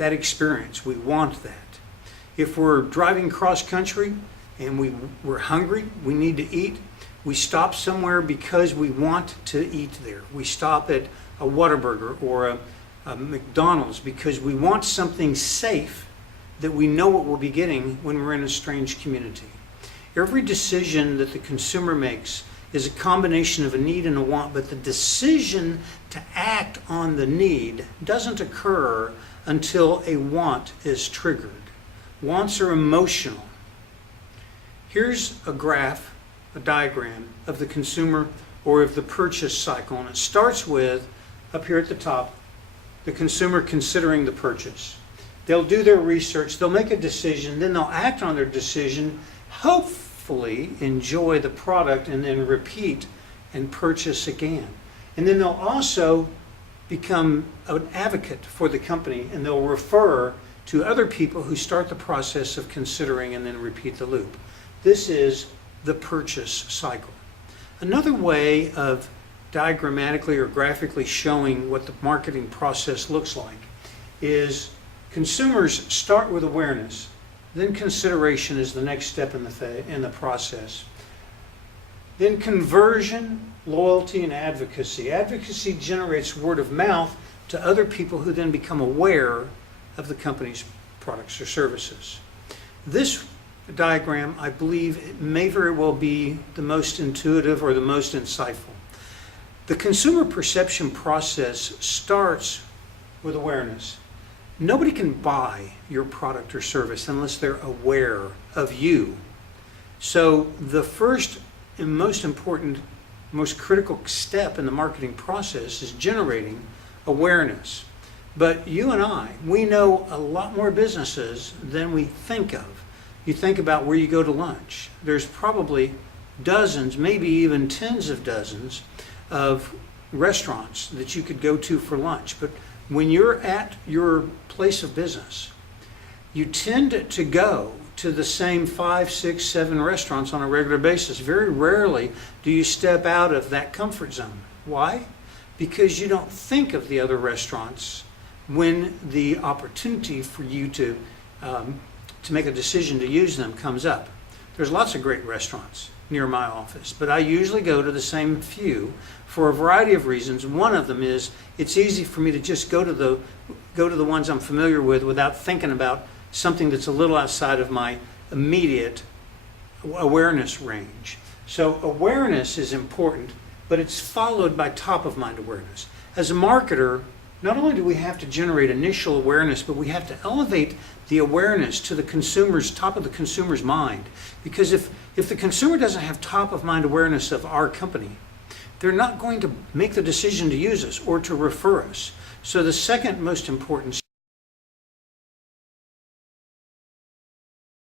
that experience. We want that. If we're driving cross country and we're hungry, we need to eat, we stop somewhere because we want to eat there. We stop at a Whataburger or a McDonald's because we want something safe that we know what we'll be getting when we're in a strange community. Every decision that the consumer makes is a combination of a need and a want, but the decision to act on the need doesn't occur until a want is triggered. Wants are emotional. Here's a graph, a diagram of the consumer or of the purchase cycle, and it starts with, up here at the top, the consumer considering the purchase. They'll do their research, they'll make a decision, then they'll act on their decision, hopefully enjoy the product, and then repeat and purchase again. And then they'll also become an advocate for the company, and they'll refer to other people who start the process of considering and then repeat the loop. This is the purchase cycle. Another way of diagrammatically or graphically showing what the marketing process looks like is consumers start with awareness, then consideration is the next step in the process. Then conversion, loyalty, and advocacy. Advocacy generates word of mouth to other people who then become aware of the company's products or services. This diagram, I believe, may very well be the most intuitive or the most insightful. The consumer perception process starts with awareness. Nobody can buy your product or service unless they're aware of you. So the first and most important, most critical step in the marketing process is generating awareness. But you and I, we know a lot more businesses than we think of. You think about where you go to lunch. There's probably dozens, maybe even tens of dozens of restaurants that you could go to for lunch. But when you're at your place of business, you tend to go to the same 5, 6, 7 restaurants on a regular basis. Very rarely do you step out of that comfort zone. Why? Because you don't think of the other restaurants when the opportunity for you to make a decision to use them comes up. There's lots of great restaurants near my office, but I usually go to the same few for a variety of reasons. One of them is it's easy for me to just go to the ones I'm familiar with without thinking about something that's a little outside of my immediate awareness range. So awareness is important, but it's followed by top of mind awareness. As a marketer, not only do we have to generate initial awareness, but we have to elevate the awareness to the consumer's, top of the consumer's mind. Because if the consumer doesn't have top of mind awareness of our company, they're not going to make the decision to use us or to refer us. So the second most important